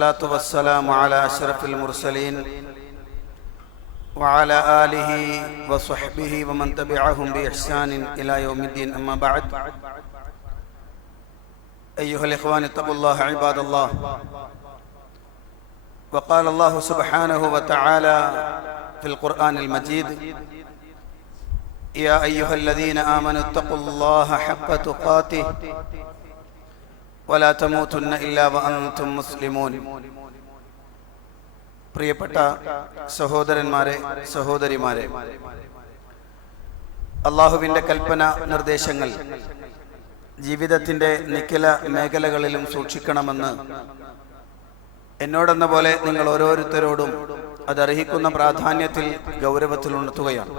الصلاة والسلام على أشرف المرسلين وعلى آله وصحبه ومن تبعهم بإحسان إلى يوم الدين. أما بعد أيها الإخوان اتقوا الله عباد الله. وقال الله سبحانه وتعالى في القرآن المجيد يا أيها الذين آمنوا اتقوا الله حق تقاته വലാ تموتن الا وانتم مسلمون. പ്രിയപ്പെട്ട സഹോദരന്മാരെ സഹോദരിമാരെ അള്ളാഹുവിന്റെ കൽപ്പന നിർദ്ദേശങ്ങൾ ജീവിതത്തിന്റെ നിഖില മേഖലകളിലും സൂക്ഷിക്കണമെന്ന് എന്നോടെന്ന പോലെ നിങ്ങൾ ഓരോരുത്തരോടും അതർഹിക്കുന്ന പ്രാധാന്യത്തിൽ ഗൗരവത്തിൽ ഉണർത്തുകയാണ്.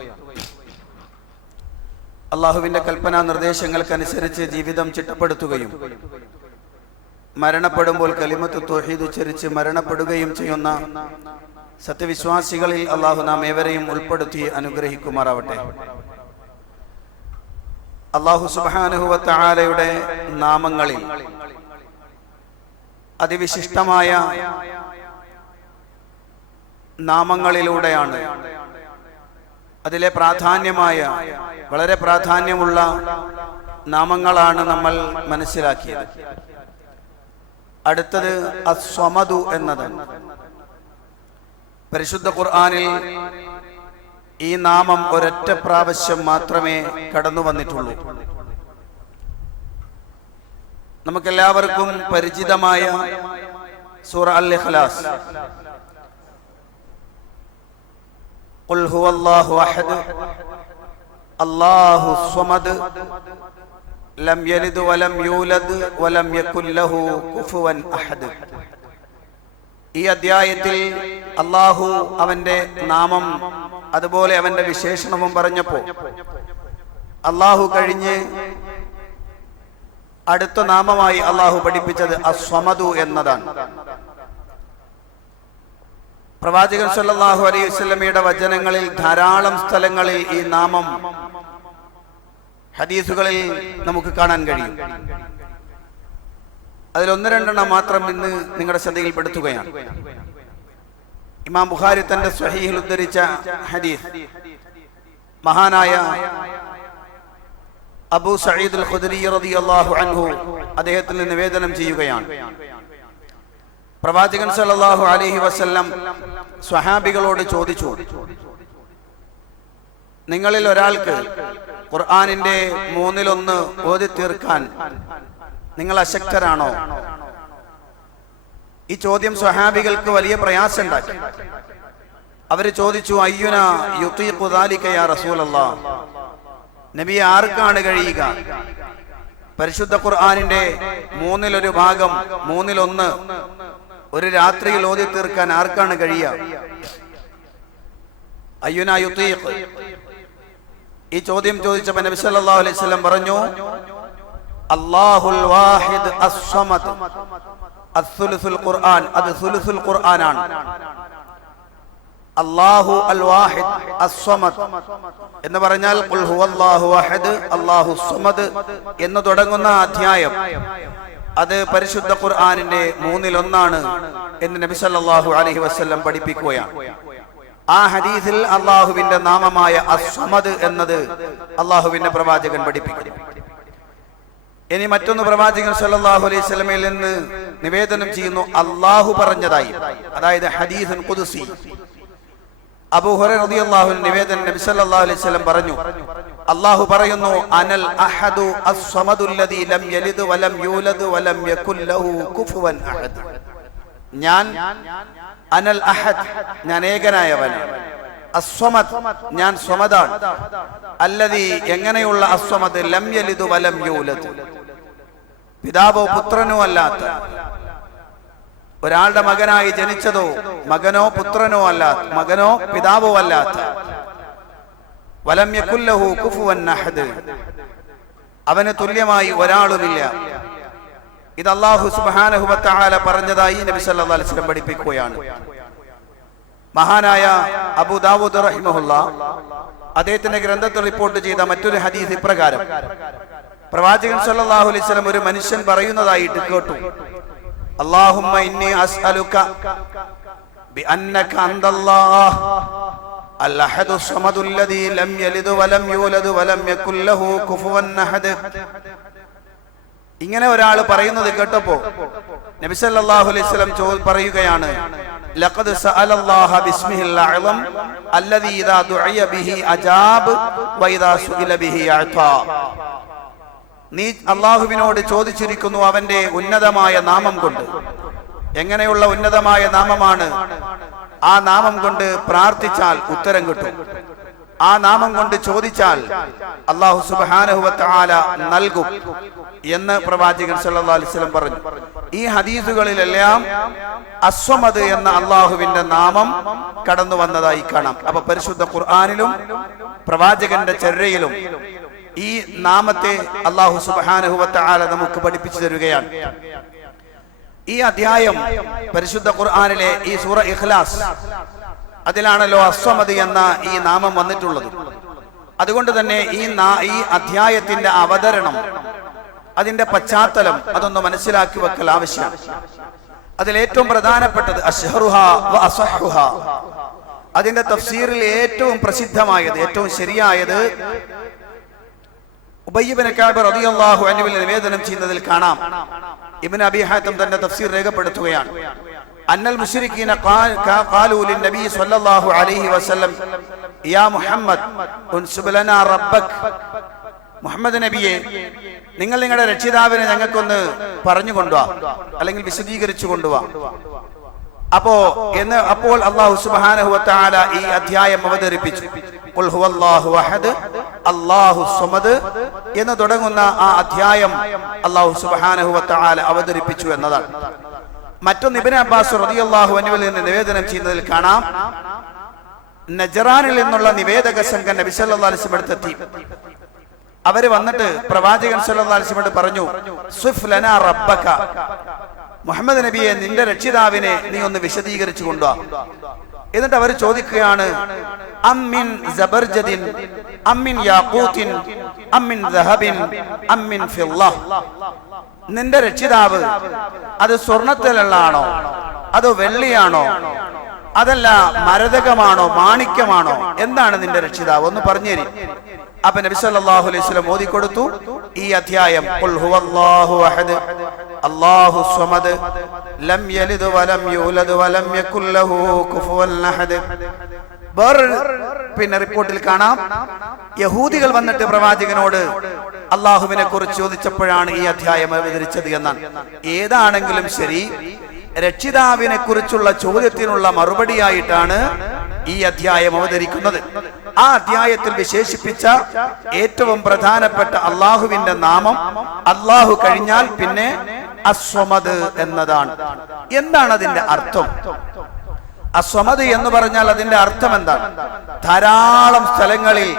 അള്ളാഹുവിന്റെ കൽപ്പന നിർദ്ദേശങ്ങൾക്കനുസരിച്ച് ജീവിതം ചിട്ടപ്പെടുത്തുകയും മരണപ്പെടുമ്പോൾ കലിമത്ത് തൊഹീദ് ഉച്ചരിച്ച് മരണപ്പെടുകയും ചെയ്യുന്ന സത്യവിശ്വാസികളിൽ അള്ളാഹു നാം ഏവരെയും ഉൾപ്പെടുത്തി അനുഗ്രഹിക്കുമാറാവട്ടെ. അള്ളാഹു സുബാനുഹുവത്ത നാമങ്ങളിൽ അതിവിശിഷ്ടമായ നാമങ്ങളിലൂടെയാണ് അതിലെ പ്രാധാന്യമായ വളരെ പ്രാധാന്യമുള്ള നാമങ്ങളാണ് നമ്മൾ മനസ്സിലാക്കിയത്. അടുത്തത് അസ്വമതു എന്നത്. പരിശുദ്ധ ഖുർആാനിൽ ഈ നാമം ഒരൊറ്റ പ്രാവശ്യം മാത്രമേ കടന്നു വന്നിട്ടുള്ളൂ. നമുക്കെല്ലാവർക്കും പരിചിതമായ സൂറ അൽ ഇഖ്ലാസ് അള്ളാഹു അഹദ് അള്ളാഹു സ്വമദ് ലം യലിദ് വലം യൂലദ് വലം യകുല്ലഹു ലഹു കുഫുവൻ അഹദ്. ഈ അധ്യായത്തിൽ അല്ലാഹു അവന്റെ നാമം അതുപോലെ അവന്റെ വിശേഷണവും പറഞ്ഞപ്പോൾ അല്ലാഹു കഴിഞ്ഞ് അടുത്ത നാമമായി അള്ളാഹു പഠിപ്പിച്ചത് അസ്വമദു എന്നതാണ്. പ്രവാചകൻ സല്ലല്ലാഹു അലൈഹി വസല്ലമയുടെ വചനങ്ങളിൽ ധാരാളം സ്ഥലങ്ങളിൽ ഈ നാമം ഹദീസുകളിൽ നമുക്ക് കാണാൻ കഴിയും. അതിലൊന്ന് രണ്ടെണ്ണം മാത്രം ഇന്ന് നിങ്ങളുടെ ശ്രദ്ധയിൽപ്പെടുത്തുകയാണ്. ഇമാം ബുഖാരി തന്റെ സ്വഹീഹിൽ ഉദ്ധരിച്ച ഹദീസ്. മഹാനായ അബു ഖുദരി റളിയല്ലാഹു അൻഹു അദ്ദേഹത്തിൽ നിന്ന് നിവേദനം ചെയ്യുകയാണ്. പ്രവാചകൻ സല്ലല്ലാഹു അലൈഹി വസല്ലം സ്വഹാബികളോട് ചോദിച്ചു നിങ്ങളിൽ ഒരാൾക്ക് ഖുർആാനിന്റെ മൂന്നിലൊന്ന് ഓതി തീർക്കാൻ നിങ്ങൾ അശക്തരാണോ? ഈ ചോദ്യം സ്വഹാബികൾക്ക് വലിയ പ്രയാസം ഉണ്ടാക്കി അവർ ചോദിച്ചു അയ്യുന യുത്തിയാ റസൂലല്ലാ? നബി ആർക്കാണ് കഴിയുക? പരിശുദ്ധ ഖുർആാനിന്റെ മൂന്നിലൊരു ഭാഗം മൂന്നിലൊന്ന് ഒരു രാത്രിയിൽ ഓതി തീർക്കാൻ ആർക്കാണ് കഴിയുക? അയ്യുന യുത്തീഖ് ഈ ചോദ്യം ചോദിച്ചപ്പോൾ നബി സല്ലല്ലാഹു അലൈഹി വസല്ലം പറഞ്ഞു അല്ലാഹുൽ വാഹിദ് അസ്സമദ്. അസ്സുലുസുൽ ഖുർആൻ അത് സുലുസുൽ ഖുർആനാണ്. അല്ലാഹു അൽ വാഹിദ് അസ്സമദ്. എന്ന് പറഞ്ഞാൽ ഖുൽ ഹുവല്ലാഹു അഹദ് അല്ലാഹു സ്വമദ് എന്ന് തുടങ്ങുന്ന അധ്യായം. അത് പരിശുദ്ധ ഖുർആനിന്റെ മൂന്നിലൊന്നാണ് എന്ന് നബി സല്ലല്ലാഹു അലൈഹി വസല്ലം പഠിപ്പിക്കുകയാണ്. ആ ഹദീസിൽ അള്ളാഹുവിന്റെ നാമമായ അസ്മദ് എന്നത് അള്ളാഹുവിന്റെ പ്രവാചകൻ പഠിപ്പിക്കും ഇനി മറ്റൊന്ന് പ്രവാചകൻ സല്ലല്ലാഹു അലൈഹി സ്വലമയിൽ നിന്ന് നിവേദനം ചെയ്യുന്നു അള്ളാഹു പറഞ്ഞതായി. അതായത് ഹദീസൻ ഖുദ്സി. അബൂ ഹുറൈറ റളിയല്ലാഹു നിവേദനം നബി സല്ലല്ലാഹു അലൈഹി വസല്ലം പറഞ്ഞു അള്ളാഹു പറയുന്നു അനൽ അഹദു അസ്സമദുല്ലദീ ലം യലിദ് വലം യൂലദ് വലം യകുൽ ലഹു കുഫുവൻ അഹദ്. ഞാൻ അനൽ അഹദ് ഞാൻ ഏകനായവൻ. അസ്വമത് ഞാൻ സ്വമതാണ്. അല്ലതി എങ്ങനെയുള്ള അസ്വമത് ലം യലിദു വലം യൂലത് പിതാവോ പുത്രനോ അല്ലാത്ത. ഒരാളുടെ മകനായി ജനിച്ചതോ മകനോ പുത്രനോ അല്ലാത്ത. മകനോ പിതാവോ അല്ലാത്ത. വലം യകുല്ലഹു കുഫുവൻ അഹദ്. അവന് തുല്യമായി ഒരാളുമില്ല. ഇത് അള്ളാഹു സുബാനഹുബത്താല പറഞ്ഞതായി നബി സല്ലല്ലാഹു അലൈഹി വസല്ലം പഠിപ്പിക്കുകയാണ് മഹാനായ അബൂ ദാവൂദ് റഹിമഹുല്ല അദ്ദേഹത്തിന്റെ ഗ്രന്ഥത്തിൽ റിപ്പോർട്ട് ചെയ്ത മറ്റൊരു ഹദീസ് ഇപ്രകാരം പ്രവാചകൻ സല്ലല്ലാഹു അലൈഹി വസല്ലം ഒരു മനുഷ്യൻ പറയുന്നതായിട്ട് കേട്ടു اللهم إني أسألك بأنك أنت الله الأحد الصمد الذي لم يلد ولم يولد ولم يكن له كفوا أحد ഇങ്ങനെ ഒരാൾ പറയുന്നത് കേട്ടപ്പോ നബി സല്ലല്ലാഹു അലൈഹി ചോ പറയുകയാണ് ോട് നീ ചോദിച്ചിരിക്കുന്നു അവന്റെ ഉന്നതമായ നാമം കൊണ്ട്. എങ്ങനെയുള്ള ഉന്നതമായ നാമമാണ്? ആ നാമം കൊണ്ട് പ്രാർത്ഥിച്ചാൽ ഉത്തരം കിട്ടും. ആ നാമം കൊണ്ട് ചോദിച്ചാൽ അള്ളാഹു സുബാനഹുവല നൽകും എന്ന് പ്രവാചകൻ സല്ലാസ്ലം പറഞ്ഞു. ഈ ഹദീസുകളിലെല്ലാം അസ്വമത് എന്ന അള്ളാഹുവിന്റെ നാമം കടന്നു വന്നതായി കാണാം. അപ്പൊ പരിശുദ്ധ ഖുർആാനിലും പ്രവാചകന്റെ ചര്യയിലും ഈ നാമത്തെ അള്ളാഹു സുബാനഹുവല നമുക്ക് പഠിപ്പിച്ചു തരികയാണ്. ഈ അധ്യായം പരിശുദ്ധ ഖുർആാനിലെ ഈ സൂറ ഇഖ്ലാസ് അതിലാണല്ലോ അസ്വമതി എന്ന ഈ നാമം വന്നിട്ടുള്ളത്. അതുകൊണ്ട് തന്നെ ഈ ഈ അധ്യായത്തിന്റെ അവതരണം അതിന്റെ പശ്ചാത്തലം അതൊന്ന് മനസ്സിലാക്കി വെക്കൽ ആവശ്യമാണ് അതിൽ ഏറ്റവും പ്രധാനപ്പെട്ടത് അതിന്റെ തഫ്സീറിൽ ഏറ്റവും പ്രസിദ്ധമായത് ഏറ്റവും ശരിയായത് അൻഹുവിൽ നിവേദനം ചെയ്യുന്നതിൽ കാണാം. ഇബിൻ അബി ഹാത്തം തന്റെ തഫ്സീർ രേഖപ്പെടുത്തുകയാണ്. അന്നൽ മുശ്രിക്കീന ഖാ- ഖാ- ഖാലൂ ലിന്നബി സ്വല്ലല്ലാഹു അലൈഹി വസല്ലം യാ മുഹമ്മദ് ഉൻസുബ് ലനാ റബ്ബക്. മുഹമ്മദ് നബിയെ നിങ്ങൾ നിങ്ങളുടെ രക്ഷിതാവിനെ ഞങ്ങൾക്കൊന്ന് പറഞ്ഞു കൊണ്ടുവാ അല്ലെങ്കിൽ വിശദീകരിച്ചു കൊണ്ടുവാ. അപ്പോ എന്ന് അപ്പോൾ അള്ളാഹു സുബ്ഹാനഹു വതആല ഈ അധ്യായം അവതരിപ്പിച്ചു. ഖുൽ ഹുവല്ലാഹു അഹദ് അല്ലാഹു സമദ് എന്ന് തുടങ്ങുന്ന ആ അധ്യായം അള്ളാഹു സുബ്ഹാനഹു വതആല അവതരിപ്പിച്ചു എന്നതാണ്. മറ്റൊന്ന് ഇബ്നു അബ്ബാസ് റളിയല്ലാഹു അനുവിൽ നിന്ന് നിവേദനം ചെയ്യുന്നതിൽ കാണാം. നജറാനിൽ നിന്നുള്ള നിവേദക സംഘം നബി സല്ലല്ലാഹു അലൈഹി വസല്ലം അവർ വന്നിട്ട് പ്രവാചകൻ സല്ലല്ലാഹു അലൈഹി പറഞ്ഞു സുഫ് ലനാ റബ്ബക. മുഹമ്മദ് നബിയെ നിന്റെ രക്ഷിതാവിനെ നീ ഒന്ന് വിശദീകരിച്ചു കൊണ്ടുവാ. എന്നിട്ട് അവർ ചോദിക്കുകയാണ് അമ്മിൻ ജബർജദിൻ അമ്മിൻ യാഖൂത്തിൻ അമ്മിൻ അമ്മിൻ ഫില്ല നിന്റെ രക്ഷിതാവ് അത് സ്വർണത്തിലുള്ളതാണോ? അതോ വെള്ളിയാണോ? അതല്ല മരതകമാണോ? മാണിക്യമാണോ? എന്താണ് നിന്റെ രക്ഷിതാവ്? ഒന്ന് പറഞ്ഞു തരി അപ്പൊ നബി സല്ലല്ലാഹു അലൈഹി വസല്ലം ഓതി കൊടുത്തു. ഈ അധ്യായം ഖുൽ ഹുവല്ലാഹു അഹദ് അല്ലാഹു സ്വമദ് ലം യലിദ് വലം യൂലദ് വലം യകുൽ ലഹു കുഫുവൻ അഹദ്. വേറൊരു പിന്നെ റിപ്പോർട്ടിൽ കാണാം. യഹൂദികൾ വന്നിട്ട് പ്രവാചകനോട് അള്ളാഹുവിനെ കുറിച്ച് ചോദിച്ചപ്പോഴാണ് ഈ അധ്യായം അവതരിച്ചത് എന്നാണ്. ഏതാണെങ്കിലും ശരി രക്ഷിതാവിനെ കുറിച്ചുള്ള ചോദ്യത്തിനുള്ള മറുപടിയായിട്ടാണ് ഈ അധ്യായം അവതരിക്കുന്നത്. ആ അധ്യായത്തിൽ വിശേഷിപ്പിച്ച ഏറ്റവും പ്രധാനപ്പെട്ട അള്ളാഹുവിന്റെ നാമം അള്ളാഹു കഴിഞ്ഞാൽ പിന്നെ അസ്വമത് എന്നതാണ്. എന്താണ് അതിന്റെ അർത്ഥം? അസ്വമത് എന്ന് പറഞ്ഞാൽ അതിന്റെ അർത്ഥം എന്താണ്? ധാരാളം സ്ഥലങ്ങളിൽ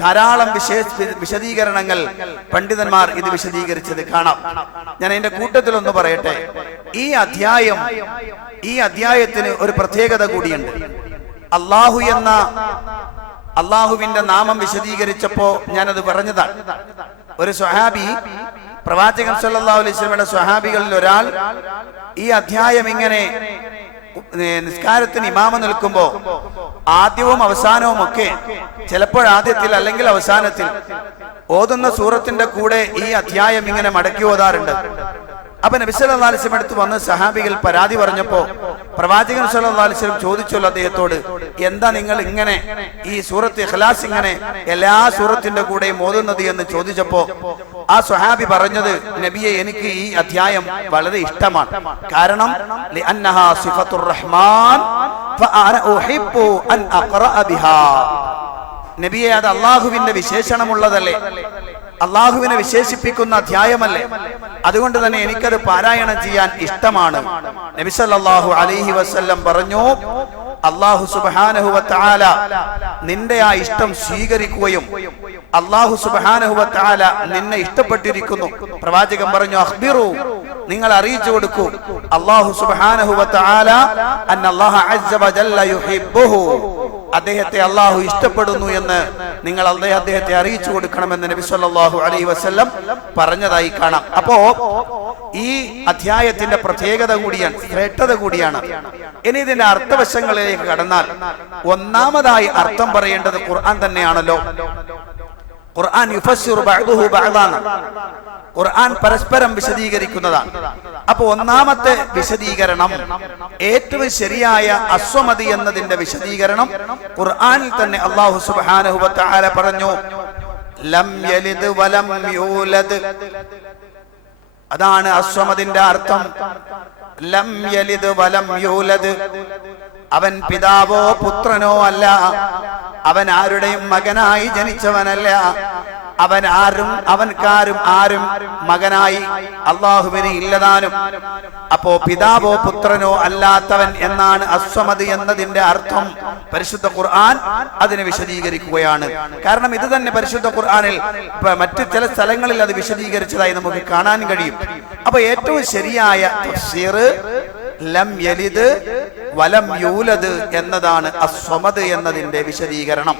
ധാരാളം വിശേഷ വിശദീകരണങ്ങൾ പണ്ഡിതന്മാർ ഇത് വിശദീകരിച്ചത് കാണാം. ഞാൻ അതിന്റെ കൂട്ടത്തിൽ ഒന്ന് പറയട്ടെ. ഈ അധ്യായം ഈ അധ്യായത്തിന് ഒരു പ്രത്യേകത കൂടിയുണ്ട്. അള്ളാഹു എന്ന അള്ളാഹുവിന്റെ നാമം വിശദീകരിച്ചപ്പോ ഞാനത് പറഞ്ഞതാണ്. ഒരു സ്വഹാബി പ്രവാചകൻ സല്ലാ അലൈഹി വസല്ലമയുടെ സ്വഹാബികളിൽ ഒരാൾ ഈ അധ്യായം ഇങ്ങനെ നിസ്കാരത്തിന് ഇമാമ നിൽക്കുമ്പോ ആദ്യവും അവസാനവും ഒക്കെ ചിലപ്പോൾ ആദ്യത്തിൽ അല്ലെങ്കിൽ അവസാനത്തിൽ ഓതുന്ന സൂറത്തിന്റെ കൂടെ ഈ അധ്യായം ഇങ്ങനെ മടക്കി ഓതാറുണ്ട്. അപ്പൊ നബി സല്ലല്ലാഹു അലൈഹി വസല്ലം അടുത്ത് വന്ന് സഹാബികൾ പരാതി പറഞ്ഞപ്പോ പ്രവാചകൻ വസല്ലം ചോദിച്ചല്ലോ അദ്ദേഹത്തോട് എന്താ നിങ്ങൾ ഇങ്ങനെ ഈ സൂറത്ത് ഇഖ്ലാസ് ഇങ്ങനെ എല്ലാ സൂറത്തിന്റെ കൂടെ മോതുന്നത് എന്ന് ചോദിച്ചപ്പോ ആ സുഹാബി പറഞ്ഞത് നബിയെ എനിക്ക് ഈ അധ്യായം വളരെ ഇഷ്ടമാണ്. കാരണം റഹ്മാൻ നബിയെ അത് അള്ളാഹുവിന്റെ വിശേഷണമുള്ളതല്ലേ? അള്ളാഹുവിനെ വിശേഷിപ്പിക്കുന്ന അധ്യായമല്ലേ? അതുകൊണ്ട് തന്നെ എനിക്കത് പാരായണം ചെയ്യാൻ ഇഷ്ടമാണ്. നബിസല്ലാഹു അലൈഹി വസല്ലം പറഞ്ഞു അള്ളാഹു സുബ്ഹാനഹു വതആല നിന്റെ ആ ഇഷ്ടം സ്വീകരിക്കുകയും അള്ളാഹു സുബ്ഹാനഹു വതആല നിന്നെ ഇഷ്ടപ്പെട്ടിരിക്കുന്നു. പ്രവാചകൻ പറഞ്ഞു അഹ്ബിറു നിങ്ങൾ അറിയിച്ചു കൊടുക്കൂ. അള്ളാഹു വജല്ല യുഹിബ്ബുഹു. അദ്ദേഹത്തെ അള്ളാഹു ഇഷ്ടപ്പെടുന്നു എന്ന് നിങ്ങൾ അദ്ദേഹ- അദ്ദേഹത്തെ അറിയിച്ചു കൊടുക്കണമെന്ന് നബി സല്ലാഹു അലൈഹി വസ്ല്ലം പറഞ്ഞതായി കാണാം. അപ്പോ ഈ അധ്യായത്തിന്റെ പ്രത്യേകത കൂടിയാണ് ശ്രേഷ്ഠത കൂടിയാണ്. ഇനി ഇതിന്റെ അർത്ഥവശങ്ങളിലേക്ക് കടന്നാൽ ഒന്നാമതായി അർത്ഥം പറയേണ്ടത് ഖുർആൻ തന്നെയാണല്ലോ. ഖുർആൻ യുഫസ്സിറു ഖുർആൻ പരസ്പരം വിശദീകരിക്കുന്നതാണ്. അപ്പൊ ഒന്നാമത്തെ വിശദീകരണം ഏറ്റവും ശരിയായ അസ്വമതി എന്നതിന്റെ വിശദീകരണം ഖുർആനിൽ തന്നെ അള്ളാഹു തആല പറഞ്ഞു ലം വലം അതാണ് അസ്വമതിന്റെ അർത്ഥം. ലം യലിദ് വലം യൂലദ്. അവൻ പിതാവോ പുത്രനോ അല്ല അവൻ ആരുടെയും മകനായി ജനിച്ചവനല്ല അവൻ ആരും അവൻക്കാരും ആരും മകനായി അള്ളാഹുവിന് ഇല്ലതാനും. അപ്പോ പിതാവോ പുത്രനോ അല്ലാത്തവൻ എന്നാണ് അസ്വമത് എന്നതിന്റെ അർത്ഥം പരിശുദ്ധ ഖുർആൻ അതിനെ വിശദീകരിക്കുകയാണ്. കാരണം ഇത് തന്നെ പരിശുദ്ധ ഖുർആനിൽ മറ്റു ചില സ്ഥലങ്ങളിൽ അത് വിശദീകരിച്ചതായി നമുക്ക് കാണാൻ കഴിയും. അപ്പൊ ഏറ്റവും ശരിയായ ലം യലിദ് വലം യൂലത് എന്നതാണ് അസ്വമത് എന്നതിന്റെ വിശദീകരണം.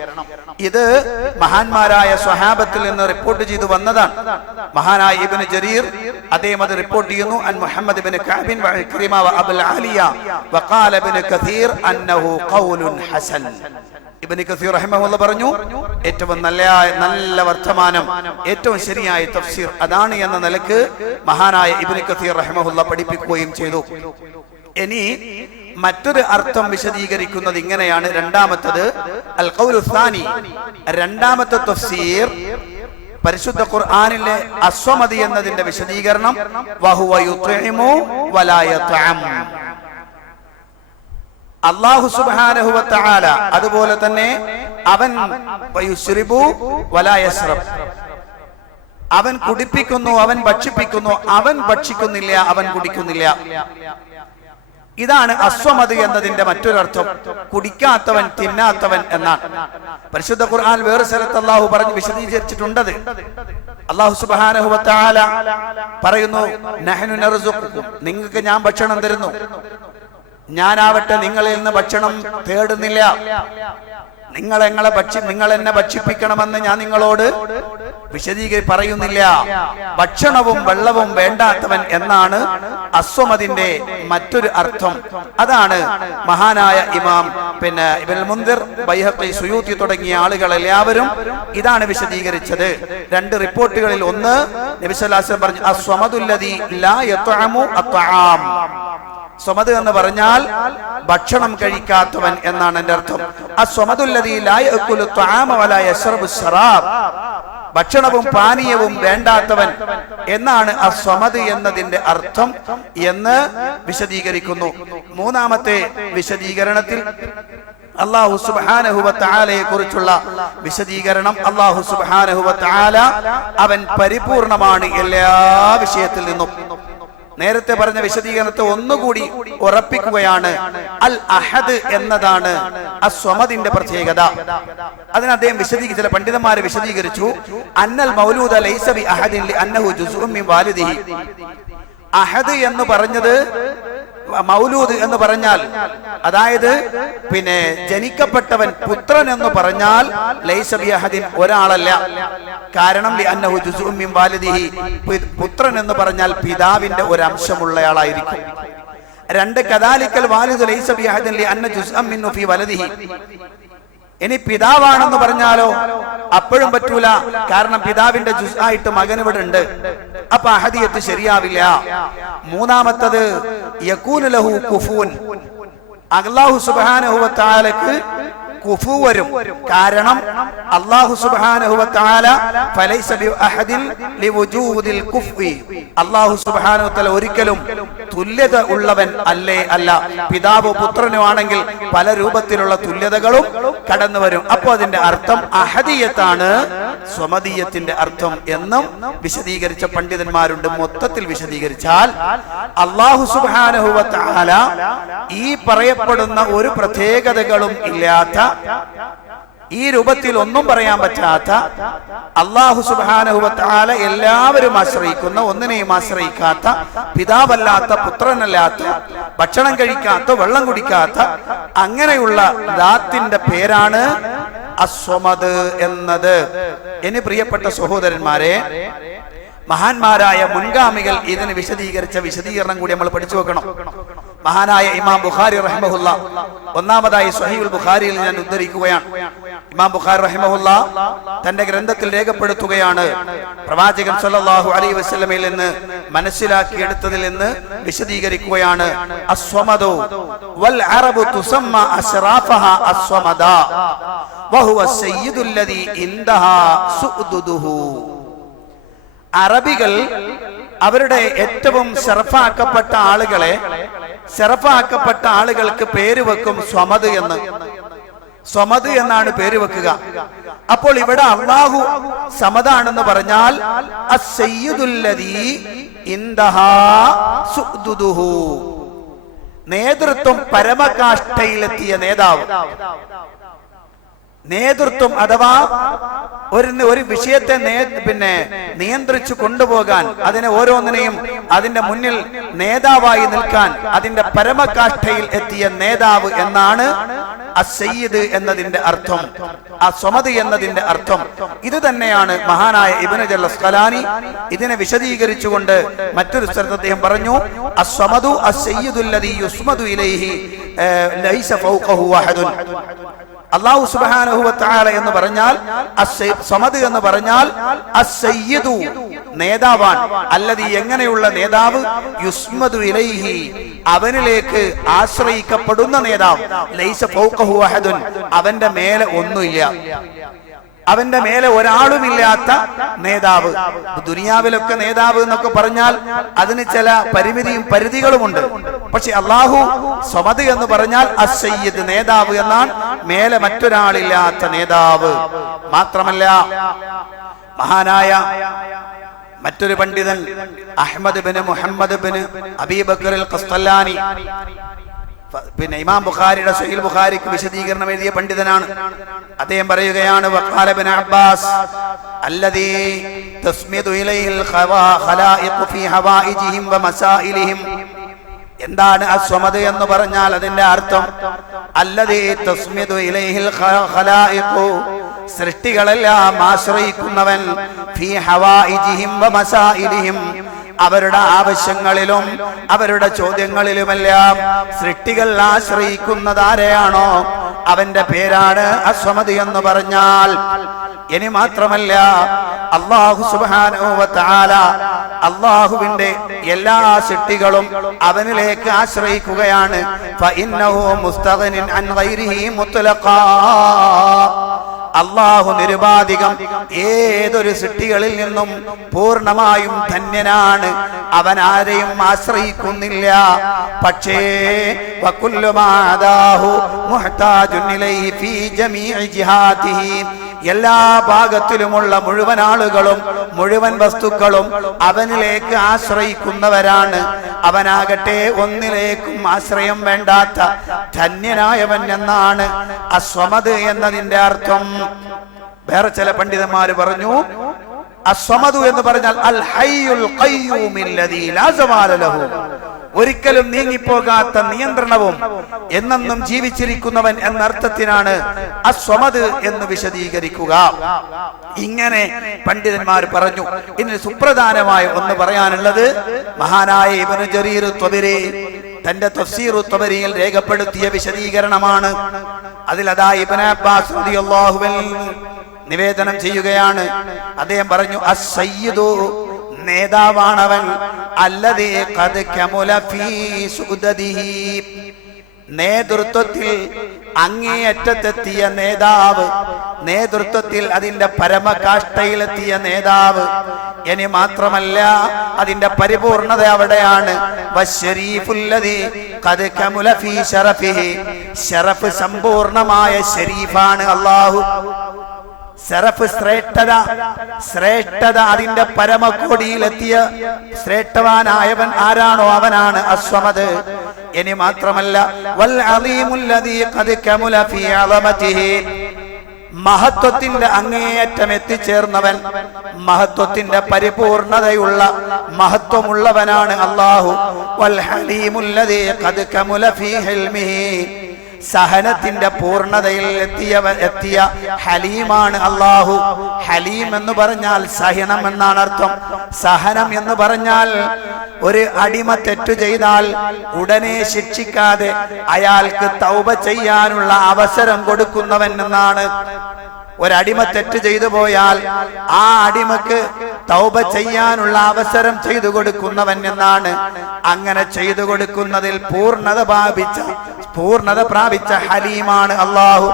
ഇത് മഹാന്മാരായ സ്വഹാബത്തിൽ നിന്ന് റിപ്പോർട്ട് ചെയ്തു വന്നതാണ്. മഹാനായ ഇബ്നു ജരീർ അദ്ദേഹം അത് റിപ്പോർട്ട് ചെയ്യുന്നു. അൻ മുഹമ്മദ് ഇബ്നു കഅബിൻ വ ഇക്രിമ വ അബുൽ ആലിയ വഖാല ഇബ്നു കസീർ അന്നഹു ഖൗലുൻ ഹസൻ. ഇബ്നു കസീർ റഹിമഹുള്ള പറഞ്ഞു ഏറ്റവും നല്ല നല്ല വർത്തമാനം ഏറ്റവും ശരിയായ തഫ്സീർ അതാണ് എന്ന നിലയ്ക്ക് മഹാനായ ഇബ്നു കസീർ റഹിമഹുള്ള പഠിപ്പിക്കുകയും ചെയ്തു. ഇനി മറ്റൊരു അർത്ഥം വിശദീകരിക്കുന്നത് ഇങ്ങനെയാണ്. രണ്ടാമത്തത് അൽ രണ്ടാമത്തെ തഫ്സീർ പരിശുദ്ധ ഖുർആാനിലെ അസ്വമതി എന്നതിന്റെ വിശദീകരണം അള്ളാഹു സുബ്ഹാനഹു വ അതുപോലെ തന്നെ അവൻ അവൻ കുടിപ്പിക്കുന്നു അവൻ ഭക്ഷിപ്പിക്കുന്നു അവൻ ഭക്ഷിക്കുന്നില്ല അവൻ കുടിക്കുന്നില്ല. ഇതാണ് അസ്വമത് എന്നതിന്റെ മറ്റൊരർത്ഥം. കുടിക്കാത്തവൻ തിന്നാത്തവൻ എന്നാണ്. പരിശുദ്ധ ഖുർആൻ വേറെ സ്ഥലത്ത് അള്ളാഹു പറഞ്ഞ് വിശദീകരിച്ചിട്ടുണ്ട് അള്ളാഹു വ പറയുന്നു നഹ്നു നിങ്ങൾക്ക് ഞാൻ ഭക്ഷണം തരുന്നു. ഞാനാവട്ടെ നിങ്ങളിൽ നിന്ന് ഭക്ഷണം തേടുന്നില്ല. നിങ്ങൾ എങ്ങളെ ഭക്ഷി നിങ്ങൾ എന്നെ ഭക്ഷിപ്പിക്കണമെന്ന് ഞാൻ നിങ്ങളോട് വിശദീകരി പറയുന്നില്ല. ഭക്ഷണവും വെള്ളവും വേണ്ടാത്തവൻ എന്നാണ് അസ്വമതിന്റെ മറ്റൊരു അർത്ഥം. അതാണ് മഹാനായ ഇമാം പിന്നെ ഇബൽ മുന്തിർ ബൈഹത്തി സുയൂത്തി തുടങ്ങിയ ആളുകൾ എല്ലാവരും ഇതാണ് വിശദീകരിച്ചത്. രണ്ട് റിപ്പോർട്ടുകളിൽ ഒന്ന് നബി സല്ലല്ലാഹു അലൈഹി വസല്ലം പറഞ്ഞു അസ്വമതുല്ലതി ലാ അത്ആം സ്വമത് എന്ന് പറഞ്ഞാൽ ഭക്ഷണം കഴിക്കാത്തവൻ എന്നാണ് എന്റെ അർത്ഥം. ആ സ്വമതുല്ലതിയിലായ ഭക്ഷണവും പാനീയവും വേണ്ടാത്തവൻ എന്നാണ് ആ സ്വമത് എന്നതിന്റെ അർത്ഥം എന്ന് വിശദീകരിക്കുന്നു. മൂന്നാമത്തെ വിശദീകരണത്തിൽ അള്ളാഹു സുബാനഹുവ കുറിച്ചുള്ള വിശദീകരണം അള്ളാഹു സുബാനഹുവ അവൻ പരിപൂർണമാണ് എല്ലാ വിഷയത്തിൽ നിന്നും. നേരത്തെ പറഞ്ഞ വിശദീകരണത്തെ ഒന്നുകൂടി ഉറപ്പിക്കുകയാണ്. അൽ അഹദ് എന്നതാണ് അസ്വമതിന്റെ പ്രത്യേകത. അതിന് അദ്ദേഹം വിശദീകരിച്ച ചില പണ്ഡിതന്മാരെ വിശദീകരിച്ചു. അന്നൽ മൗലൂദ ലൈസബി അഹദിൻ അന്നഹു ജുസ്ഉം മിൻ വാലിദിഹി. അഹദ് എന്ന് പറഞ്ഞത് മൗലൂദ് എന്ന് പറഞ്ഞാൽ അതായത് പിന്നെ ജനിക്കപ്പെട്ടവൻ പുത്രൻ എന്ന് പറഞ്ഞാൽ ലൈസബി അഹദിൻ ഒരാളല്ല. കാരണം വാലിദിഹി പുത്രൻ എന്ന് പറഞ്ഞാൽ പിതാവിന്റെ ഒരു അംശമുള്ളയാളായിരിക്കും രണ്ട് കദാലിക്കൽ വാലിദ് ലൈസബി അഹദിൻ ലി അന്ന ഫി വലദിഹി. ഇനി പിതാവാണെന്ന് പറഞ്ഞാലോ? അപ്പോഴും പറ്റൂല. കാരണം പിതാവിന്റെ ജുസ് ആയിട്ട് മകൻ ഇവിടെ ഉണ്ട് അപ്പൊ അഹദിയത്ത് ശരിയാവില്ല. മൂന്നാമത്തത് യകൂനു ലഹു കുഫൂൻ. അള്ളാഹു സുബാനഹുവത്താലക്ക് കുഫു വരും. കാരണം അള്ളാഹു അള്ളാഹു സുബാനുത്തല ഒരിക്കലും തുല്യത ഉള്ളവൻ അല്ലേ അല്ല. പിതാവ് പുത്രനോ ആണെങ്കിൽ പല രൂപത്തിലുള്ള തുല്യതകളും കടന്നു വരും. അപ്പൊ അതിന്റെ അർത്ഥം അഹദീയത്താണ്. സ്വമതീയത്തിന്റെ അർത്ഥം എന്നും വിശദീകരിച്ച പണ്ഡിതന്മാരുണ്ട്. മൊത്തത്തിൽ വിശദീകരിച്ചാൽ അള്ളാഹു സുബാനഹുവത്താല ഈ പറയപ്പെടുന്ന ഒരു പ്രത്യേകതകളും ഇല്ലാത്ത ഈ രൂപത്തിൽ ഒന്നും പറയാൻ പറ്റാത്ത അള്ളാഹു സുബാനഹുബത്താല എല്ലാവരും ആശ്രയിക്കുന്ന ഒന്നിനെയും ആശ്രയിക്കാത്ത പിതാവല്ലാത്ത പുത്രനല്ലാത്ത ഭക്ഷണം കഴിക്കാത്ത വെള്ളം കുടിക്കാത്ത അങ്ങനെയുള്ള ദാത്തിന്റെ പേരാണ് അസ്വമത് എന്നത്. ഇനി പ്രിയപ്പെട്ട സഹോദരന്മാരെ മഹാന്മാരായ മുൻഗാമികൾ ഇതിന് വിശദീകരിച്ച വിശദീകരണം കൂടി നമ്മൾ പഠിച്ചു വെക്കണം. മഹാനായ ഇമാം ബുഖാരി റഹിമഹുല്ല. ഒന്നാമതായി സഹീബുൽ ബുഖാരിയിൽ ഞാൻ ഉദ്ധരിക്കുകയാണ്. ഇമാം ബുഖാരി റഹിമഹുല്ല തന്റെ ഗ്രന്ഥത്തിൽ രേഖപ്പെടുത്തുകയാണ്. പ്രവാചകൻ സല്ലല്ലാഹു അലൈഹി വസല്ലമയിൽ നിന്ന് മനസ്സിലാക്കിയെടുത്തതിൽ നിന്ന് വിശദീകരിക്കുകയാണ്. വൽ അറബു അസ്വമദ. വഹുവ ഇൻദഹാ അറബികൾ അവരുടെ ഏറ്റവും ഷറഫാക്കപ്പെട്ട ആളുകളെ ഷറഫാക്കപ്പെട്ട ആളുകൾക്ക് പേര് വെക്കും സ്വമത് എന്ന്. സ്വമത് എന്നാണ് പേര് വെക്കുക. അപ്പോൾ ഇവിടെ അള്ളാഹു സമതാണെന്ന് പറഞ്ഞാൽ. നേതൃത്വം പരമകാഷ്ഠയിലെത്തിയ നേതാവ്. നേതൃത്വം അഥവാ ഒരു ഒരു വിഷയത്തെ പിന്നെ നിയന്ത്രിച്ചു കൊണ്ടുപോകാൻ അതിനെ ഓരോന്നിനെയും അതിന്റെ മുന്നിൽ നേതാവായി നിൽക്കാൻ അതിന്റെ പരമകാഷ്ഠയിൽ എത്തിയ നേതാവ് എന്നാണ് അസയ്യിദ് എന്നതിന്റെ അർത്ഥം ആ സ്വമത് എന്നതിന്റെ അർത്ഥം. ഇത് തന്നെയാണ് മഹാനായ ഇബിന് ജലസ്കലാനി ഇതിനെ വിശദീകരിച്ചുകൊണ്ട് മറ്റൊരു സ്ഥലത്ത് അദ്ദേഹം പറഞ്ഞു അസ്വമതു അസയ്യിദുല്ലദീ യുസ്മദു ഇലൈഹി ലൈസ ഫൗഖഹു അള്ളാഹു സുബ്ഹാനഹു വതആല എന്ന് പറഞ്ഞാൽ സമത് എന്ന് പറഞ്ഞാൽ അസ്സയ്യിദു നേതാവാൻ. അല്ലതി എങ്ങനെയുള്ള നേതാവ്? യുസ്മദു ഇലൈഹി അവനിലേക്ക് ആശ്രയിക്കപ്പെടുന്ന നേതാവ്. ലൈസ ഫൗഖഹു അവന്റെ മേലെ ഒന്നുമില്ല. അവന്റെ മേലെ ഒരാളുമില്ലാത്ത നേതാവ്. ദുനിയാവിലൊക്കെ നേതാവ് എന്നൊക്കെ പറഞ്ഞാൽ അതിന് ചില പരിമിതിയും പരിധികളുമുണ്ട്. പക്ഷെ അള്ളാഹു സ്വമത് എന്ന് പറഞ്ഞാൽ അസയ്യദ് നേതാവ് എന്നാണ് മേലെ മറ്റൊരാളില്ലാത്ത നേതാവ്. മാത്രമല്ല മഹാനായ മറ്റൊരു പണ്ഡിതൻ അഹമ്മദ് ബിൻ മുഹമ്മദ് ബിൻ അബീബക്കറിൽ ഖസ്തല്ലാനി പിന്നെ ഇമാം ബുഖാരിയുടെ സഹീൽ ബുഖാരിക്ക് വിശദീകരണം എഴുതിയ പണ്ഡിതനാണ്. അദ്ദേഹം പറയുകയാണ് അബ്ബാസ് അല്ലദീ ഫീ എന്താണ് അസ്വമത് എന്ന് പറഞ്ഞാൽ അതിന്റെ അർത്ഥം? സൃഷ്ടികളെല്ലാം ആശ്രയിക്കുന്നവൻ അവരുടെ ആവശ്യങ്ങളിലും അവരുടെ ചോദ്യങ്ങളിലുമെല്ലാം സൃഷ്ടികൾ ആശ്രയിക്കുന്നത് ആരെയാണോ? അവന്റെ പേരാണ് അസ്വമതി എന്ന് പറഞ്ഞാൽ ഇനി മാത്രമല്ല അള്ളാഹു സുബാനോവത്താല അള്ളാഹുവിന്റെ എല്ലാ സൃഷ്ടികളും അവനിലേക്ക് ആശ്രയിക്കുകയാണ്. അള്ളാഹു നിരുപാധികം ഏതൊരു സൃഷ്ടികളിൽ നിന്നും പൂർണമായും ധന്യനാണ്. അവൻ ആരെയും ആശ്രയിക്കുന്നില്ല. പക്ഷേ എല്ലാ ഭാഗത്തിലുമുള്ള മുഴുവൻ ആളുകളും മുഴുവൻ വസ്തുക്കളും അവനിലേക്ക് ആശ്രയിക്കുന്നവരാണ്. അവനാകട്ടെ ഒന്നിലേക്കും ആശ്രയം വേണ്ടാത്ത ധന്യനായവൻ എന്നാണ് അസ്വമത് എന്നതിന്റെ അർത്ഥം. വേറെ ചില പണ്ഡിതന്മാർ പറഞ്ഞു അസ്വമതു എന്ന് പറഞ്ഞാൽ അൽ ഹയ്യുൽ ഖയ്യൂമില്ലദീ ലാ ലഹു. ഒരിക്കലും നീങ്ങിപ്പോകാത്ത നിയന്ത്രണവും എന്നെന്നും ജീവിച്ചിരിക്കുന്നവൻ എന്ന അർത്ഥത്തിനാണ് അസ്വമത് എന്ന് വിശദീകരിക്കുക. ഇങ്ങനെ പണ്ഡിതന്മാർ പറഞ്ഞു. ഇനി സുപ്രധാനമായ ഒന്ന് പറയാനുള്ളത് മഹാനായ ജറീർ ത്വബരി തന്റെ തഫ്സീർ ത്വബരിയിൽ രേഖപ്പെടുത്തിയ വിശദീകരണമാണ്. അതിലതാ ഇബന അബ്ബാസ് നിവേദനം ചെയ്യുകയാണ്. അദ്ദേഹം പറഞ്ഞു അസയ്യിദു നേതാവാണവൻ. അല്ലതേ സുദദിഹി നേതൃത്വത്തിൽ അങ്ങേയറ്റത്തെത്തിയ നേതാവ് നേതൃത്വത്തിൽ അതിന്റെ പരമകാഷ്ഠയിലെത്തിയ നേതാവ്. ഇനി മാത്രമല്ല അതിന്റെ പരിപൂർണത അവിടെയാണ്. ഷറഫ് സമ്പൂർണമായ ശരീഫാണ് അല്ലാഹു. സെറഫ് ശ്രേഷ്ഠത ശ്രേഷ്ഠത അതിന്റെ പരമക്കോടിയിലെത്തിയ ശ്രേഷ്ഠവാനായവൻ ആരാണോ അവനാണ് അസ്വമത്. ഇനി മാത്രമല്ല വൽ മഹത്വത്തിന്റെ അങ്ങേയറ്റം എത്തിച്ചേർന്നവൻ മഹത്വത്തിന്റെ പരിപൂർണതയുള്ള മഹത്വമുള്ളവനാണ് അള്ളാഹു വൽ സഹനത്തിന്റെ പൂർണതയിൽ എത്തിയവ എത്തിയ ഹലീമാണ് അള്ളാഹു. ഹലീം എന്ന് പറഞ്ഞാൽ സഹനം എന്നാണ് അർത്ഥം. സഹനം എന്ന് പറഞ്ഞാൽ ഒരു അടിമ തെറ്റു ചെയ്താൽ ഉടനെ ശിക്ഷിക്കാതെ അയാൾക്ക് തൗബ ചെയ്യാനുള്ള അവസരം കൊടുക്കുന്നവൻ എന്നാണ്. ഒരടിമ തെറ്റ് ചെയ്തു പോയാൽ ആ അടിമക്ക് തൗബ ചെയ്യാനുള്ള അവസരം ചെയ്തു കൊടുക്കുന്നവൻ എന്നാണ്. അങ്ങനെ ചെയ്തു കൊടുക്കുന്നതിൽ പൂർണത പ്രാപിച്ച പൂർണത പ്രാപിച്ച ഹലീമാണ് അള്ളാഹു.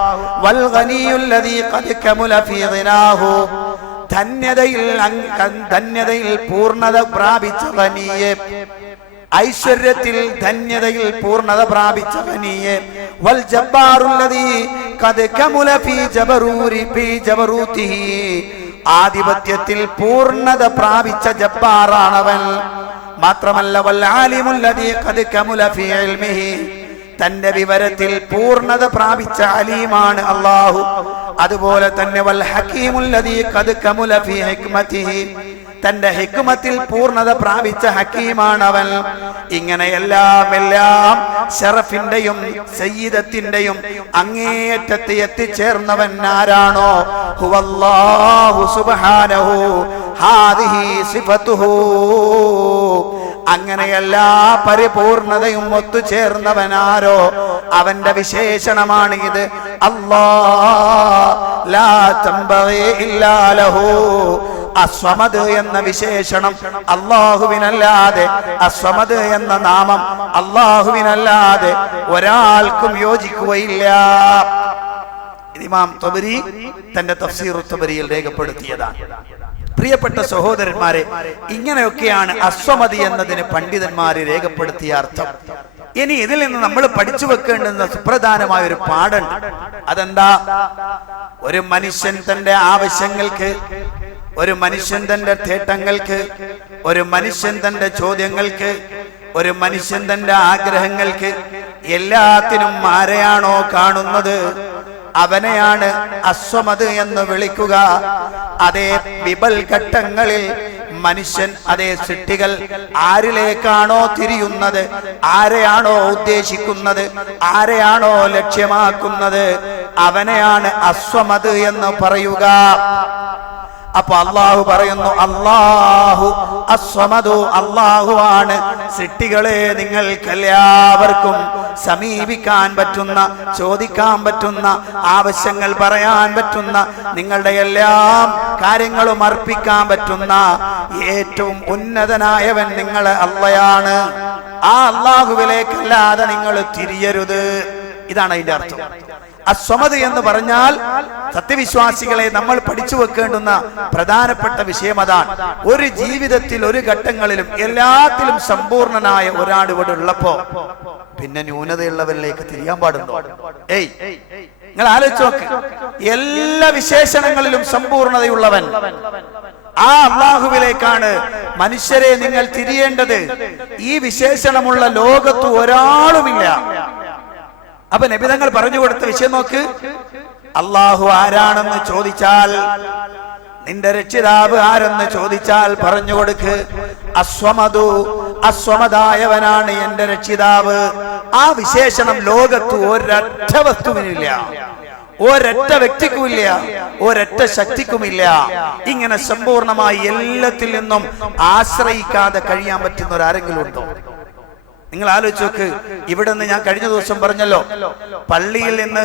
വൽ ധന്യതയിൽ ധന്യതയിൽ പൂർണത പ്രാപിച്ച ഗനിയെ ഐശ്വര്യത്തിൽ ധന്യതയിൽ പൂർണത പ്രാപിച്ച ഗനിയെ വൽ ജബ്ബാറുല്ലദീ ഖദ് കമുല ഫീ ജബറൂരി ഫീ ജബറൂതിഹി ആധിപത്യത്തിൽ പൂർണത പ്രാപിച്ച ജബ്ബാറാണവൻ. മാത്രമല്ല വൽ ആലിമുല്ലദീ ഖദ് കമുല ഫീ ഇൽമിഹി. തന്റെ വിവരത്തിൽ പൂർണത പ്രാപിച്ച അലീമാണ് അള്ളാഹു അതുപോലെ തന്നെ വൽ ഹക്കീമുല്ലദീ ഖദ് കമുല ഫീ ഹിക്മതിഹി തന്റെ ഹിക്മത്തിൽ പൂർണത പ്രാപിച്ച ഹക്കീമാണ് അവൻ ഇങ്ങനെ എല്ലാം എല്ലാം ഷറഫിന്റെയും സയ്യിദത്തിന്റെയും അങ്ങേയറ്റത്ത് എത്തിച്ചേർന്നവൻ ആരാണോ? ഹുവല്ലാഹു സുബ്ഹാനഹു. ഹാദിഹി സിഫത്തുഹു. അങ്ങനെ എല്ലാ പരിപൂർണതയും ഒത്തുചേർന്നവനാരോ? അവന്റെ വിശേഷണമാണ് ഇത്. ലഹു. അസ്വമദ് എന്ന വിശേഷണം അള്ളാഹുവിനല്ലാതെ അസ്വമദ് എന്ന നാമം അള്ളാഹുവിനല്ലാതെ ഒരാൾക്കും യോജിക്കുകയില്ല. ഇമാം തൊബരി തന്റെ തഫ്സീർ തൊബരിയിൽ രേഖപ്പെടുത്തിയതാണ്. പ്രിയപ്പെട്ട സഹോദരന്മാരെ ഇങ്ങനെയൊക്കെയാണ് അസ്വമതി എന്നതിന് പണ്ഡിതന്മാർ രേഖപ്പെടുത്തിയ അർത്ഥം. ഇനി ഇതിൽ നിന്ന് നമ്മൾ പഠിച്ചു വെക്കേണ്ടുന്ന സുപ്രധാനമായ ഒരു പാടുണ്ട് അതെന്താ? ഒരു മനുഷ്യൻ തന്റെ ആവശ്യങ്ങൾക്ക് ഒരു മനുഷ്യൻ തന്റെ തേട്ടങ്ങൾക്ക് ഒരു മനുഷ്യൻ തന്റെ ചോദ്യങ്ങൾക്ക് ഒരു മനുഷ്യൻ തന്റെ ആഗ്രഹങ്ങൾക്ക് എല്ലാത്തിനും ആരെയാണോ കാണുന്നത്? അവനെയാണ് അസ്വമത് എന്ന് വിളിക്കുക. അതേ വിപൽ ഘട്ടങ്ങളിൽ മനുഷ്യൻ അതേ സൃഷ്ടികൾ ആരിലേക്കാണോ തിരിയുന്നത്? ആരെയാണോ ഉദ്ദേശിക്കുന്നത്? ആരെയാണോ ലക്ഷ്യമാക്കുന്നത്? അവനെയാണ് അസ്വമത് എന്ന് പറയുക. അപ്പൊ അള്ളാഹു പറയുന്നു അള്ളാഹു അസ്വമതു അള്ളാഹു ആണ്. സിട്ടികളെ നിങ്ങൾക്ക് എല്ലാവർക്കും സമീപിക്കാൻ പറ്റുന്ന ചോദിക്കാൻ പറ്റുന്ന ആവശ്യങ്ങൾ പറയാൻ പറ്റുന്ന നിങ്ങളുടെ എല്ലാ കാര്യങ്ങളും അർപ്പിക്കാൻ പറ്റുന്ന ഏറ്റവും ഉന്നതനായവൻ നിങ്ങൾ അള്ളയാണ്. ആ അള്ളാഹുവിലേക്കല്ലാതെ നിങ്ങൾ തിരിയരുത്. ഇതാണ് അതിന്റെ അർത്ഥം. അസ്വമത് എന്ന് പറഞ്ഞാൽ സത്യവിശ്വാസികളെ നമ്മൾ പഠിച്ചു വെക്കേണ്ടുന്ന പ്രധാനപ്പെട്ട വിഷയം അതാണ്. ഒരു ജീവിതത്തിൽ ഒരു ഘട്ടങ്ങളിലും എല്ലാത്തിലും സമ്പൂർണനായ ഒരാൾ ഇവിടെ ഉള്ളപ്പോ പിന്നെ ന്യൂനതയുള്ളവരിലേക്ക് തിരിയാൻ പാടുണ്ടോ? ഏയ്. നിങ്ങൾ ആലോചിച്ച് നോക്ക്. എല്ലാ വിശേഷണങ്ങളിലും സമ്പൂർണതയുള്ളവൻ ആ അള്ളാഹുവിലേക്കാണ് മനുഷ്യരെ നിങ്ങൾ തിരിയേണ്ടത്. ഈ വിശേഷണമുള്ള ലോകത്ത് ഒരാളുമില്ല. അപ്പൊ നബിതങ്ങൾ പറഞ്ഞു കൊടുത്ത വിഷയം നോക്ക്. അള്ളാഹു ആരാണെന്ന് ചോദിച്ചാൽ നിന്റെ രക്ഷിതാവ് ആരെന്ന് ചോദിച്ചാൽ പറഞ്ഞു കൊടുക്ക്. അസ്വമതു അസ്വമതായവനാണ് എന്റെ രക്ഷിതാവ്. ആ വിശേഷണം ലോകത്ത് ഒരൊറ്റ വസ്തുവിനില്ല. ഒരൊറ്റ വ്യക്തിക്കുമില്ല ഒരൊറ്റ ശക്തിക്കുമില്ല. ഇങ്ങനെ സമ്പൂർണമായി എല്ലാത്തിൽ നിന്നും ആശ്രയിക്കാതെ കഴിയാൻ പറ്റുന്ന ഒരു ആരെങ്കിലും ഉണ്ടോ? നിങ്ങൾ ആലോചിച്ച് നോക്ക്. ഇവിടെ നിന്ന് ഞാൻ കഴിഞ്ഞ ദിവസം പറഞ്ഞല്ലോ പള്ളിയിൽ നിന്ന്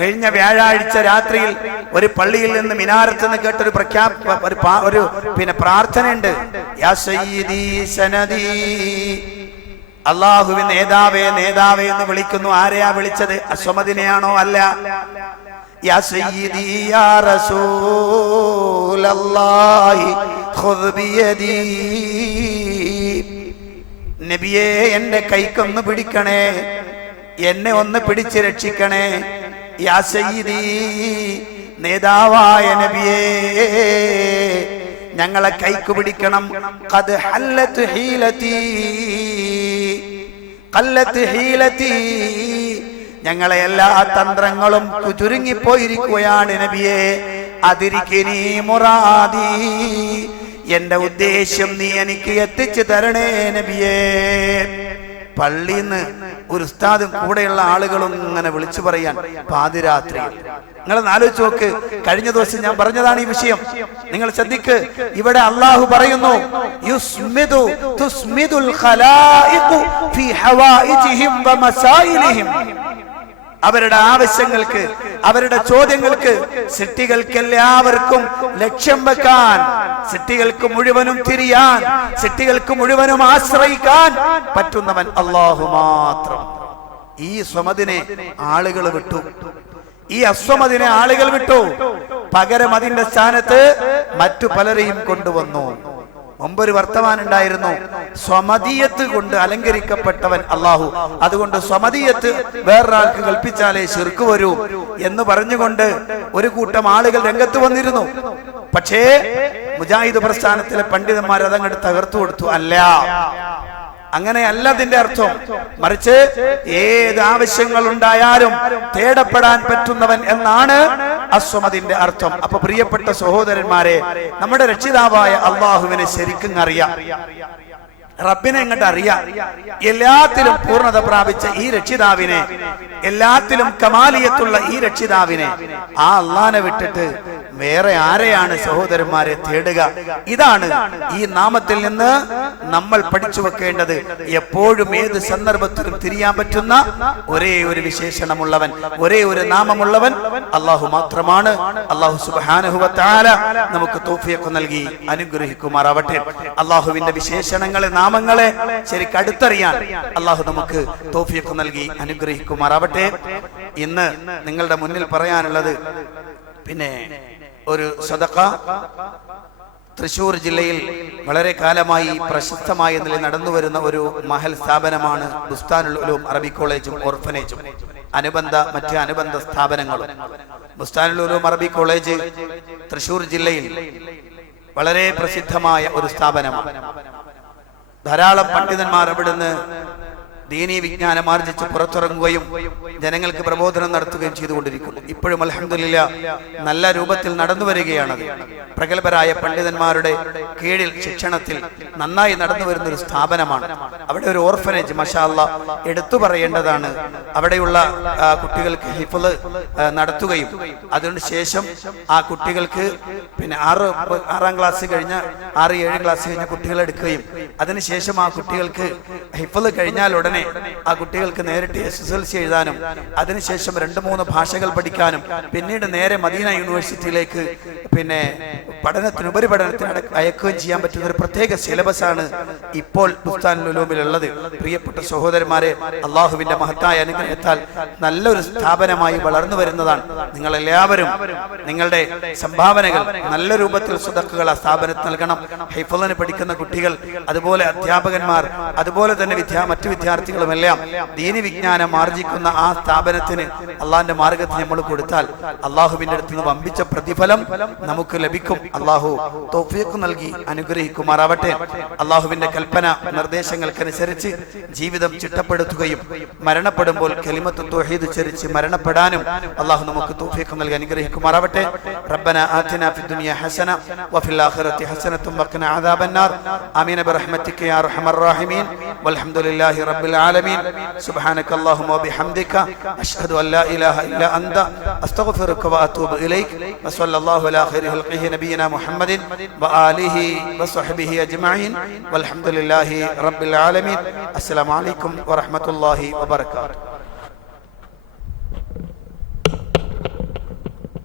കഴിഞ്ഞ വ്യാഴാഴ്ച രാത്രിയിൽ ഒരു പള്ളിയിൽ നിന്ന് മിനാരത്ത് നിന്ന് കേട്ടൊരു പ്രഖ്യാപ ഒരു പിന്നെ പ്രാർത്ഥനയുണ്ട്. അള്ളാഹുവിൻ നേതാവേ നേതാവേ എന്ന് വിളിക്കുന്നു. ആരെയാ വിളിച്ചത്? അസ്വമദിനെയാണോ അല്ല? ബിയദീ. നബിയെ എന്റെ കൈക്കൊന്ന് പിടിക്കണേ. എന്നെ ഒന്ന് പിടിച്ച് രക്ഷിക്കണേ. യാ നേതാവായ നബിയേ ഞങ്ങളെ കൈക്ക് പിടിക്കണം. ഖദ് ഹല്ലത്ത് ഹീലത്തി കല്ലത്ത് ഹീലത്തി. ഞങ്ങളെ എല്ലാ തന്ത്രങ്ങളും ചുരുങ്ങിപ്പോയിരിക്കുകയാണ് നബിയെ. അതിരിക്കിനി മുറാദി എന്റെ ഉദ്ദേശ്യം നീ എനിക്ക് എത്തിച്ചു തരണേ നബിയേ. പള്ളിന്ന് ഒരു ഉസ്താദും കൂടെയുള്ള ആളുകളും ഇങ്ങനെ വിളിച്ചു പറയാൻ പാതിരാത്രി. നിങ്ങൾ ആലോചിച്ച് നോക്ക് കഴിഞ്ഞ ദിവസം ഞാൻ പറഞ്ഞതാണ് ഈ വിഷയം. നിങ്ങൾ ശ്രദ്ധിക്ക് ഇവിടെ അള്ളാഹു പറയുന്നു യുസ്മിദു അവരുടെ ആവശ്യങ്ങൾക്ക് അവരുടെ ചോദ്യങ്ങൾക്ക് സിട്ടികൾക്ക് എല്ലാവർക്കും ലക്ഷ്യം വെക്കാൻ സിട്ടികൾക്ക് മുഴുവനും തിരിയാൻ സിട്ടികൾക്ക് മുഴുവനും ആശ്രയിക്കാൻ പറ്റുന്നവൻ അള്ളാഹു മാത്രം. ഈ സ്വമതിനെ ആളുകൾ വിട്ടു. ഈ അസ്വമതിനെ ആളുകൾ വിട്ടു. പകരം അതിന്റെ സ്ഥാനത്ത് മറ്റു പലരെയും കൊണ്ടുവന്നു. മുമ്പൊരു വർത്തമാനം ഉണ്ടായിരുന്നു സ്വമതീയത്ത് കൊണ്ട് അലങ്കരിക്കപ്പെട്ടവൻ അള്ളാഹു. അതുകൊണ്ട് സ്വമതീയത്ത് വേറൊരാൾക്ക് കൽപ്പിച്ചാലേ ശിർക്ക് വരൂ എന്ന് പറഞ്ഞുകൊണ്ട് ഒരു കൂട്ടം ആളുകൾ രംഗത്ത് വന്നിരുന്നു. പക്ഷേ മുജാഹിദ് പ്രസ്ഥാനത്തിലെ പണ്ഡിതന്മാർ അതങ്ങോട്ട് തകർത്തു കൊടുത്തു. അല്ല അങ്ങനെയല്ല അതിന്റെ അർത്ഥം. മറിച്ച് ഏത് ആവശ്യങ്ങൾ ഉണ്ടായാലും തേടപ്പെടാൻ പറ്റുന്നവൻ എന്നാണ് അസ്വമതിന്റെ അർത്ഥം. അപ്പൊ പ്രിയപ്പെട്ട സഹോദരന്മാരെ നമ്മുടെ രക്ഷിതാവായ അള്ളാഹുവിനെ ശരിക്കും അറിയാം. റബ്ബിനെ ഇങ്ങോട്ട് അറിയാം? എല്ലാത്തിലും പൂർണത പ്രാപിച്ച ഈ രക്ഷിതാവിനെ എല്ലാത്തിലും കമാലിയത്തുള്ള ഈ രക്ഷിതാവിനെ ആ അള്ളാനെ വിട്ടിട്ട് വേറെ ആരെയാണ് സഹോദരന്മാരെ തേടുക? ഇതാണ് ഈ നാമത്തിൽ നിന്ന് നമ്മൾ പഠിച്ചു വെക്കേണ്ടത്. എപ്പോഴും ഏത് സന്ദർഭത്തിലും തിരിയാൻ പറ്റുന്ന ഒരേ ഒരു വിശേഷണമുള്ളവൻ ഒരേ ഒരു നാമമുള്ളവൻ അള്ളാഹു മാത്രമാണ്. അള്ളാഹു സുബാനുഹുവത്താല നമുക്ക് തോഫിയൊക്കെ നൽകി അനുഗ്രഹിക്കുമാറാവട്ടെ. അള്ളാഹുവിന്റെ വിശേഷണങ്ങളെ നാമങ്ങളെ ശരി അടുത്തറിയാൻ അള്ളാഹു നമുക്ക് തോഫിയൊക്കെ നൽകി അനുഗ്രഹിക്കുമാറാവട്ടെ. ഇന്ന് നിങ്ങളുടെ മുന്നിൽ പറയാനുള്ളത് പിന്നെ ഒരു സദക്ക തൃശൂർ ജില്ലയിൽ വളരെ കാലമായി പ്രശസ്തമായ നിലയിൽ നടന്നു വരുന്ന ഒരു മഹൽ സ്ഥാപനമാണ് ബുസ്താനുൽ അറബി കോളേജും ഓർഫനേജും. അനുബന്ധ മറ്റ് അനുബന്ധ സ്ഥാപനങ്ങളും. ബുസ്താനുൽ അറബി കോളേജ് തൃശൂർ ജില്ലയിൽ വളരെ പ്രസിദ്ധമായ ഒരു സ്ഥാപനമാണ്. ധാരാളം പണ്ഡിതന്മാർ അവിടുന്ന് ദീനീ വിജ്ഞാനം ആർജിച്ച് പുറത്തിറങ്ങുകയും ജനങ്ങൾക്ക് പ്രബോധനം നടത്തുകയും ചെയ്തുകൊണ്ടിരിക്കുന്നു. ഇപ്പോഴും അലഹമില്ല നല്ല രൂപത്തിൽ നടന്നു വരികയാണത് പ്രഗത്ഭരായ പണ്ഡിതന്മാരുടെ കീഴിൽ ശിക്ഷണത്തിൽ നന്നായി നടന്നു വരുന്ന ഒരു സ്ഥാപനമാണ്. അവിടെ ഒരു ഓർഫനേജ് മഷാല്ല എടുത്തു പറയേണ്ടതാണ്. അവിടെയുള്ള കുട്ടികൾക്ക് ഹിഫൽ നടത്തുകയും അതിനു ശേഷം ആ കുട്ടികൾക്ക് പിന്നെ ആറ് ആറാം ക്ലാസ് കഴിഞ്ഞ ആറ് ഏഴ് ക്ലാസ് കഴിഞ്ഞ കുട്ടികളെടുക്കുകയും അതിനുശേഷം ആ കുട്ടികൾക്ക് ഹിഫൽ കഴിഞ്ഞാൽ ഉടനെ ആ കുട്ടികൾക്ക് നേരിട്ട് എസ് എസ് എൽ സി എഴുതാനും അതിനുശേഷം രണ്ട് മൂന്ന് ഭാഷകൾ പഠിക്കാനും പിന്നീട് നേരെ മദീന യൂണിവേഴ്സിറ്റിയിലേക്ക് പിന്നെ പഠനത്തിന് ഉപരിപഠനത്തിന് അയക്കുകയും ചെയ്യാൻ പറ്റുന്ന ഒരു പ്രത്യേക സിലബസ് ആണ് ഇപ്പോൾ ഉള്ളത് പ്രിയപ്പെട്ട സഹോദരന്മാരെ അള്ളാഹുവിന്റെ മഹത്തായ അനുഗ്രഹത്താൽ നല്ലൊരു സ്ഥാപനമായി വളർന്നു വരുന്നതാണ് നിങ്ങൾ എല്ലാവരും നിങ്ങളുടെ സംഭാവനകൾ നല്ല രൂപത്തിൽ സുതക്കുകൾ ആ സ്ഥാപനത്തിൽ നൽകണം. ഹൈഫലിന് പഠിക്കുന്ന കുട്ടികൾ അതുപോലെ അധ്യാപകന്മാർ അതുപോലെ തന്നെ വിദ്യാ മറ്റു വ്യക്തികളുമെല്ലാം ദീനി വിജ്ഞാനം ആർജിക്കുന്ന ആ സ്ഥാപനത്തിന് അള്ളാഹിന്റെ മാർഗത്തിൽ നമ്മൾ കൊടുത്താൽ അള്ളാഹുവിന്റെ അടുത്ത് നിന്ന് വമ്പിച്ച പ്രതിഫലം നമുക്ക് ലഭിക്കും. അള്ളാഹു തോഫിയക്ക് നൽകി അനുഗ്രഹിക്കുമാറാവട്ടെ. അള്ളാഹുവിന്റെ കൽപ്പന നിർദ്ദേശങ്ങൾക്കനുസരിച്ച് ജീവിതം ചിട്ടപ്പെടുത്തുകയും മരണപ്പെടുമ്പോൾ കലിമത്ത് തൊഹീദ് ചരിച്ച് മരണപ്പെടാനും അള്ളാഹു നമുക്ക് തോഫിയക്ക് നൽകി അനുഗ്രഹിക്കുമാറാവട്ടെ. റബ്ബന ആതിന ഫി ഹസന വഫിൽ ആഖിറത്തി ഹസനത്തും വഖന അദാബന്നാർ. ആമീൻ. ബിറഹ്മതിക യാ അർഹമർ റഹീമീൻ. വൽഹംദുലില്ലാഹി റബ്ബിൽ العالمين سبحانك اللهم وبحمدك أشهد أن لا إله إلا أنت أستغفرك وأتوب إليك وصلى الله على خير خلقه نبينا محمد وآله وصحبه أجمعين والحمد لله رب العالمين السلام عليكم ورحمة الله وبركاته